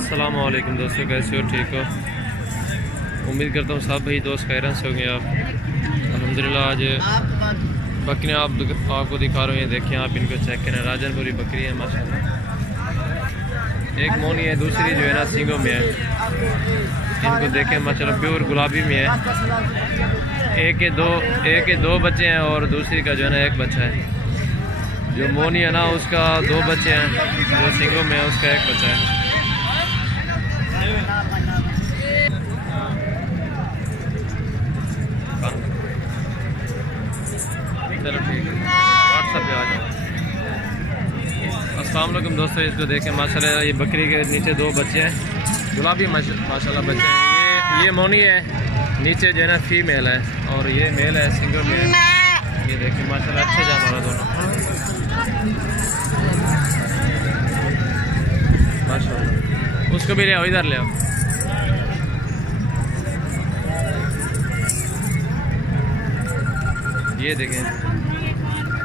अस्सलामुअलैकुम दोस्तों, कैसे हो? ठीक हो? उम्मीद करता हूँ सब भाई दोस्त खैर से होंगे आप। अल्हम्दुलिल्लाह आज बकरियाँ आपको दिखा रहे हैं। देखिए आप इनको चेक करें, राजनपुरी बकरी है माशाल्लाह। एक मोनी है, दूसरी जो है ना सींगों में है। इनको देखें माशाल्लाह प्योर गुलाबी में है। एक के दो बच्चे हैं और दूसरी का जो है ना एक बच्चा है। जो मोनी है ना उसका 2 बच्चे हैं, जो सिंगों में है उसका 1 बच्चा है। चलो ठीक है, व्हाट्सएप पे आ जाओ। अस्सलाम वालेकुम दोस्तों, इसको देखें माशाल्लाह ये बकरी के नीचे 2 बच्चे हैं, गुलाबी माशाल्लाह बच्चे हैं। ये मोनी है, नीचे जो है ना फीमेल है और ये मेल है सिंगल में। ये देखें माशाल्लाह अच्छे जानवर है दोनों माशाल्लाह। उसको भी ले आओ, इधर ले आओ। ये देखें,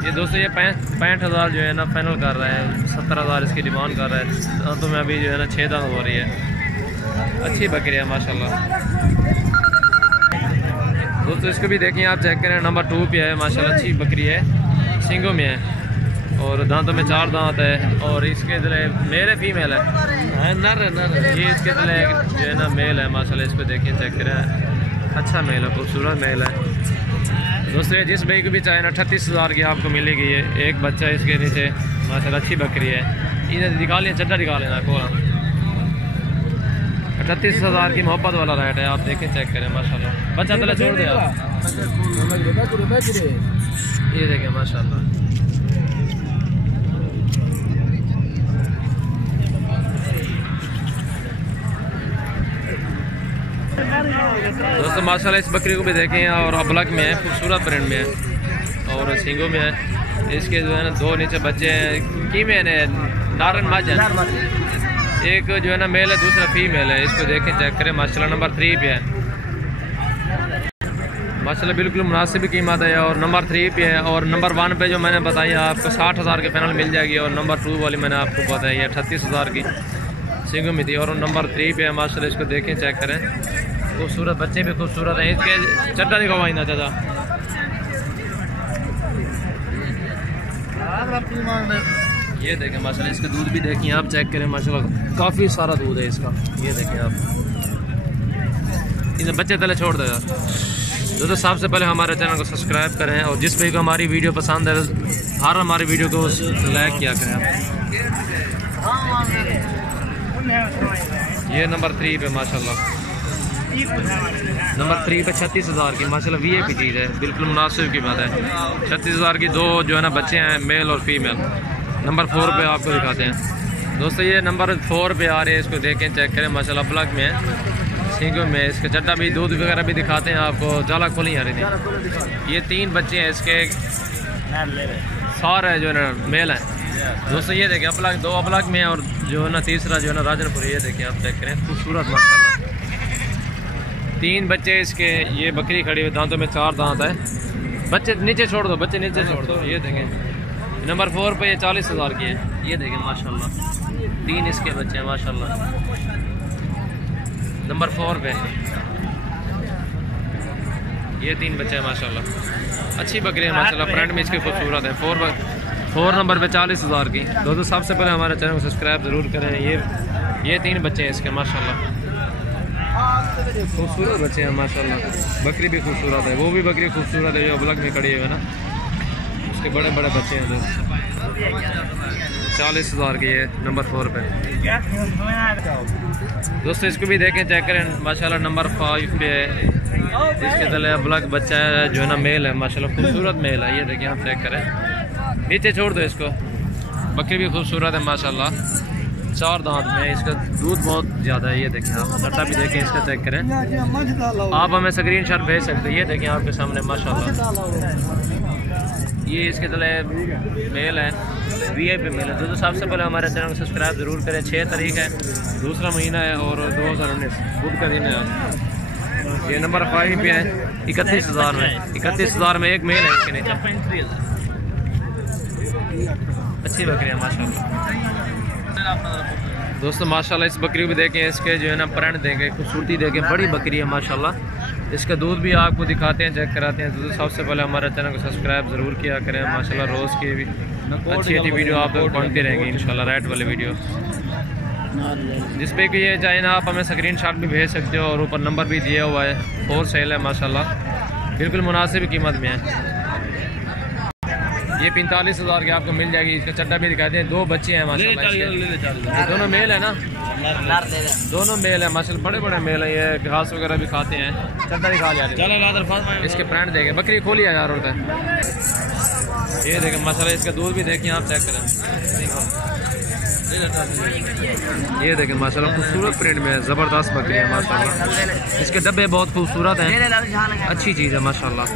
ये दोस्तों ये 65,000 जो है ना फाइनल कर रहा है। 70,000 इसकी डिमांड कर रहा है। तो मैं अभी जो है ना 6 दांत हो रही है। अच्छी बकरी है माशाल्लाह दोस्तों। इसको भी देखें आप, चेक करें, नंबर 2 पे है माशाल्लाह। अच्छी बकरी है, सिंगों में है और दांतों में 4 दांत है। और इसके दिले मेल है फीमेल है, नर है नर। ये इसके दिले जो है ना मेल है माशाल्लाह। इसको देखें चेक करें, अच्छा मेल है, खूबसूरत मेल है दोस्तों। जिस भाई को भी चाहे ना 38,000 की आपको मिलेगी। ये एक बच्चा इसके नीचे माशाल्लाह, अच्छी बकरी है। इन्हें दिखा लें, चड्डा दिखा लेना को। 38,000 की मोहब्बत वाला रेट है। आप देखें चेक करें माशाल्लाह। बच्चा तले छोड़ दे आप। ये देखें माशाल्लाह। दोस्तों माशाल्लाह इस बकरी को भी देखें और अबलक में है, खूबसूरत प्रिंट में है और सींगों में है। इसके जो है ना 2 नीचे बच्चे हैं, की मैंने नारन माजन। एक जो है ना मेल है, दूसरा फीमेल है। इसको देखें चेक करें माशाल्लाह। नंबर 3 पे है माशाल्लाह, बिल्कुल मुनासिब कीमत है। और नंबर 3 पे है। और नंबर 1 पे जो मैंने बताई आपको 60,000 के फाइनल मिल जाएगी। और नंबर 2 वाली मैंने आपको बताई है 38,000 की सिंगों में थी। और नंबर 3 पे है माशाल्लाह। इसको देखें चेक करें, खूबसूरत बच्चे भी खूबसूरत हैं। इसके चट्टा दिखाओ ना चाचा। ये देखें माशाल्लाह, इसका दूध भी देखें आप, चेक करें माशाल्लाह, काफ़ी सारा दूध है इसका। ये देखें आप, इसे बच्चे तले छोड़ दो यार। दोस्तों सबसे पहले हमारे चैनल को सब्सक्राइब करें और जिस भाई को हमारी वीडियो पसंद है हर हमारी वीडियो को लाइक किया करें आप। ये नंबर 3 पे माशाल्लाह, नंबर 3 पे 36,000 की माशाल्लाह VIP चीज़ है, बिल्कुल मुनासिब की बात है। 36,000 की 2 जो है ना बच्चे हैं, मेल और फीमेल। नंबर 4 पे आपको दिखाते हैं दोस्तों। ये नंबर 4 पे आ रहे हैं, इसको देखें चेक करें माशाल्लाह। ब्लैक में है, सींगों में। इसका चड्डा भी, दूध वगैरह भी दिखाते हैं आपको। जाला खोली आ रही थी। ये 3 बच्चे हैं इसके, सारे जो है ना मेल है दोस्तों। ये देखें अबलक, 2 अबलक में और जो है ना तीसरा जो है ना राजनपुरी। ये देखें आप चेक करें, खूबसूरत माशाल्लाह। 3 बच्चे इसके। ये बकरी खड़ी हुई, दांतों में 4 दांत है। बच्चे नीचे छोड़ दो, बच्चे नीचे छोड़ दो। ये देखें नंबर 4 पे ये 40,000 की है। ये देखें माशाल्लाह, 3 इसके बच्चे हैं माशाल्लाह। नंबर 4 पे ये 3 बच्चे हैं माशाल्लाह। अच्छी बकरी है माशाल्लाह, फ्रंट में इसकी खूबसूरत है। 4 नंबर पे 40,000 की। दोस्तों सबसे पहले हमारे चैनल को सब्सक्राइब ज़रूर करें। ये 3 बच्चे हैं इसके माशाल्लाह, खूबसूरत बच्चे हैं माशाल्लाह। बकरी भी खूबसूरत है, वो भी बकरी खूबसूरत है जो अबलक में खड़ी है ना। उसके बड़े बड़े बच्चे हैं दोस्त। 40,000 की है नंबर 4 पे दोस्तों। इसको भी देखें चेक करें माशाल्लाह। नंबर 5 पे है, इसके तले अबलक बच्चा है जो है ना मेल है माशाल्लाह, खूबसूरत मेल है। ये देखें आप चेक करें, नीचे छोड़ दो इसको। बकरी भी खूबसूरत है माशाल्लाह, 4 दांत में। इसका दूध बहुत ज़्यादा है। ये देखें आप, चट्टा भी देखें इसका चेक करें आप। हमें स्क्रीनशॉट भेज सकते हैं। ये देखें आपके सामने माशाल्लाह। ये इसके तले मेल है, VIP मेल है। दोस्तों सबसे पहले हमारे चैनल को सब्सक्राइब ज़रूर करें। 6 तारीख है, दूसरा महीना है और 2019 बुध का दिन है। ये नंबर 5 पे है, 31,000 में। 31,000 में एक मेल है इसके नीचे। अच्छी बकरियाँ माशाल्लाह। दोस्तों माशाल्लाह इस बकरी को भी देखें, इसके जो है ना प्रिंट देखें, खूबसूरती देखें, बड़ी बकरी है माशाल्लाह। इसका दूध भी आपको दिखाते हैं, चेक कराते हैं। तो सबसे पहले हमारे चैनल को सब्सक्राइब ज़रूर किया करें। माशाल्लाह रोज़ की भी अच्छी अच्छी वीडियो आप लोग पढ़ते रहेंगे इंशाल्लाह, रेट वाली वीडियो जिसपे कि ये चाहे ना आप हमें स्क्रीनशॉट भी भेज सकते हो और ऊपर नंबर भी दिया हुआ है। फॉर सेल है माशाल्लाह, बिल्कुल मुनासिब कीमत में है। ये 45,000 की आपको मिल जाएगी। इसका चड्डा भी दिखाते हैं। 2 बच्चे हैं माशाल्लाह, दोनों मेल है ना, दोनों मेल है माशाल्लाह, बड़े बड़े मेल है। ये घास वगैरह भी खाते हैं। चड्डा दिखा जा रहे, इसके प्रिंट देखे। बकरी खोली 1000 होता है। ये देखें माशाल्लाह, इसका दूध भी देखें आप, चेक करें। ये देखें माशाल्लाह, खूबसूरत प्रिंट में है, ज़बरदस्त बकरी है माशाल्लाह। इसके डब्बे बहुत खूबसूरत हैं, अच्छी चीज़ है माशाल्लाह।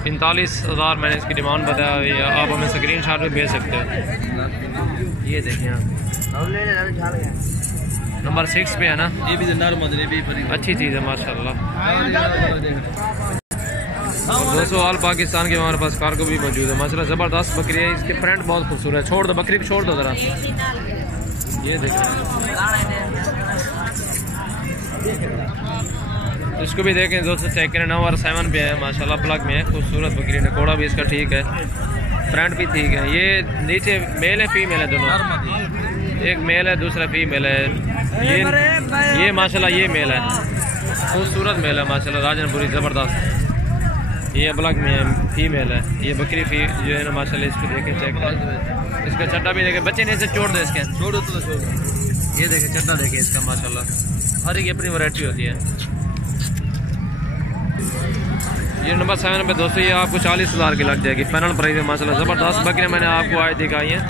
45,000 मैंने इसकी डिमांड बताया। आप हमें स्क्रीनशॉट भी भेज सकते हो। ये देखें आप, नंबर 6 पे है ना। ये भी अच्छी चीज़ है माशाल्लाह। दोस्तों ऑल पाकिस्तान के हमारे पास कार्गो भी मौजूद है माशाल्लाह, ज़बरदस्त बकरी है। इसके प्रिंट बहुत खूबसूरत है। छोड़ दो बकरी को, छोड़ दो ज़रा। ये देखिए, इसको भी देखें दोस्तों, चेक करें। नंबर 7 पे है माशाल्लाह, प्लग में है, खूबसूरत बकरी। नकोड़ा भी इसका ठीक है, प्रिंट भी ठीक है। ये नीचे मेल है फीमेल है दोनों, एक मेल है दूसरा फीमेल है। ये माशाल्लाह ये मेल है, खूबसूरत मेल है माशाल्लाह, राजनपुरी ज़बरदस्त। ये ब्लैक में है, फीमेल है। ये बकरी जो है ना माशाल्लाह, इसको देखें, चेक। इसका चड्डा भी देखें, बच्चे नीचे छोड़ दो, इसके छोड़ दो तो छोड़। ये देखें चड्डा देखें इसका माशाल्लाह, हर एक अपनी वैरायटी होती है। ये नंबर 7 पे दोस्तों, ये आपको 40,000 की लग जाएगी। फाइनल प्राइस है माशाल्लाह, ज़बरदस्त बकरियाँ मैंने आपको आज दिखाई हैं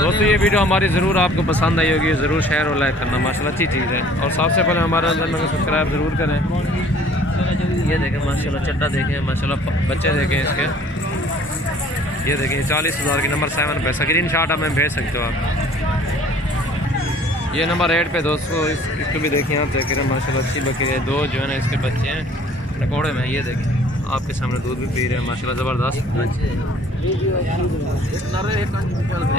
दोस्तों। ये वीडियो हमारी ज़रूर आपको पसंद आई होगी, ज़रूर शेयर और लाइक करना माशाल्लाह, अच्छी चीज़ है। और सबसे पहले हमारा चैनल को सब्सक्राइब ज़रूर करें। ये देखें माशाल्लाह, चड्डा देखें माशाल्लाह, बच्चे देखें इसके। ये देखें 40,000 की नंबर 7 पे, स्क्रीनशॉट हमें भेज सकते हो आप। ये नंबर 8 पे दोस्तों, इसको भी देखें आप, चेक करें माशाल्लाह, अच्छी बकरी है। 2 जो है ना इसके बच्चे हैं नकोड़े में। ये देखें आपके सामने दूध भी पी रहे हैं माशाल्लाह, ज़बरदस्त।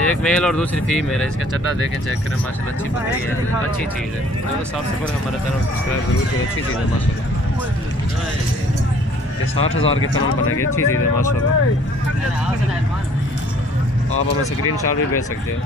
एक मेल और दूसरी फीमेल है। इसका चड्डा देखें, चेक करें माशाल्लाह, अच्छी बकरी है, अच्छी चीज़ है। दोस्तों सबसे पहले हमारा चैनल सब्सक्राइब जरूर करें, अच्छी चीज़ है माशाल्लाह। ये 60,000 के चैनल बनेगी, अच्छी चीज़ है माशाल्लाह। आप हमें स्क्रीनशॉट भी भेज सकते हो।